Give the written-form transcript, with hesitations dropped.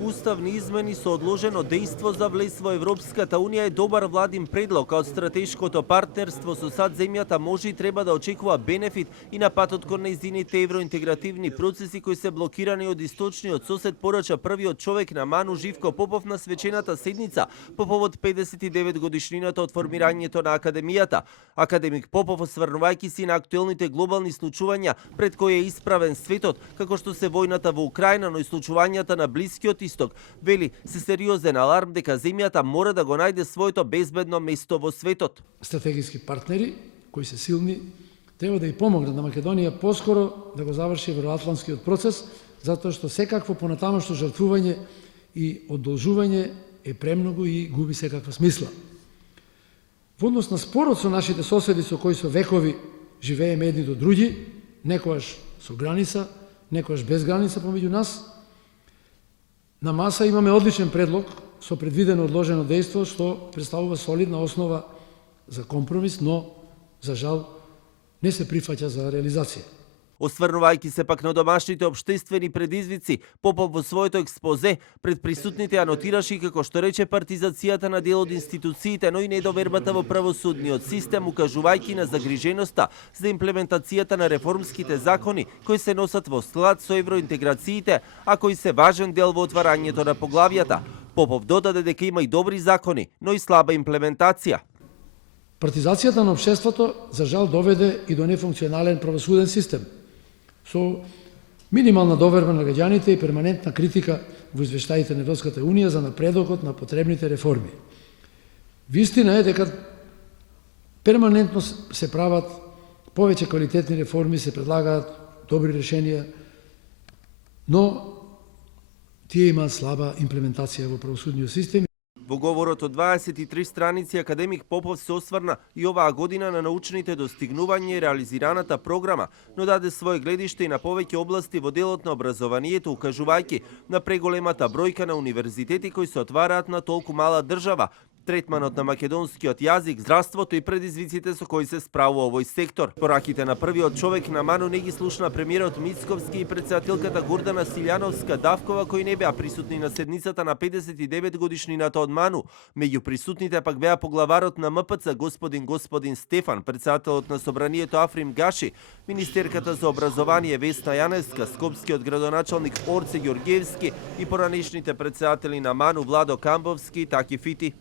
Уставни измени со одложено дејство за влез во Европската Унија е добар владин предлог, а од стратешкото партнерство со САД земјата може и треба да очекува бенефит и на патот кон нејзините евроинтегративни процеси кои се блокирани од источниот сосед, порача првиот човек на Ману Живко Попов на свечената седница по повод 59 годишнината од формирањето на Академијата. Академик Попов, осврнувајќи се на актуелните глобални случувања пред кои е исправен светот, како што се војната во Украина, но и случувањата на Блискиот Исток, вели се сериозен аларм дека земјата мора да го најде своето безбедно место во светот. Стратегиски партнери кои се силни треба да и помогнат на Македонија поскоро да го заврши евроатлантскиот процес, затоа што секакво понатамошно жртвување и одолжување е премногу и губи секаква смисла. Во однос на спорот со нашите соседи со кои со векови живееме едни до други, некојаш со граница, некојаш без граница помеѓу нас, на маса имаме одличен предлог со предвидено одложено дејство што представува солидна основа за компромис, но за жал не се прифаќа за реализација. Осврнувајќи се пак на домашните општествени предизвици, Попов во своето експозе пред присутните анотираше како што рече партизацијата на дел од институциите, но и недовербата во правосудниот систем, укажувајќи на загриженоста за имплементацијата на реформските закони кои се носат во склад со евроинтеграциите, а кои се важен дел во отварањето на поглавијата. Попов додаде дека има и добри закони, но и слаба имплементација. Партизацијата на општеството за жал доведе и до нефункционален правосуден систем, со минимална доверба на граѓаните и перманентна критика во извештаите на Европската Унија за напредокот на потребните реформи. Вистина е дека перманентно се прават повеќе квалитетни реформи, се предлагаат добри решенија, но тие имаат слаба имплементација во правосудниот систем. Во говорот од 23 страници академик Попов се осврна и оваа година на научните достигнувања и реализираната програма, но даде свое гледиште и на повеќе области во делот на образованието, укажувајќи на преголемата бројка на универзитети кои се отвараат на толку мала држава, третманот на македонскиот јазик, здравството и предизвиците со кои се справува овој сектор. Пораките на првиот човек на Ману не ги слушна премиерот Мицковски и претседателката Гордана Силјановска Давкова, кои не беа присутни на седницата на 59 годишнината од Ману. Меѓу присутните пак беа поглаварот на МПЦ господин Стефан, претседателот на Собранието Африм Гаши, министерката за образование Весна Јаневска, скопскиот градоначалник Орце Ѓорѓевски и поранешните претседатели на Ману Владо Камбовски и Таки Фити.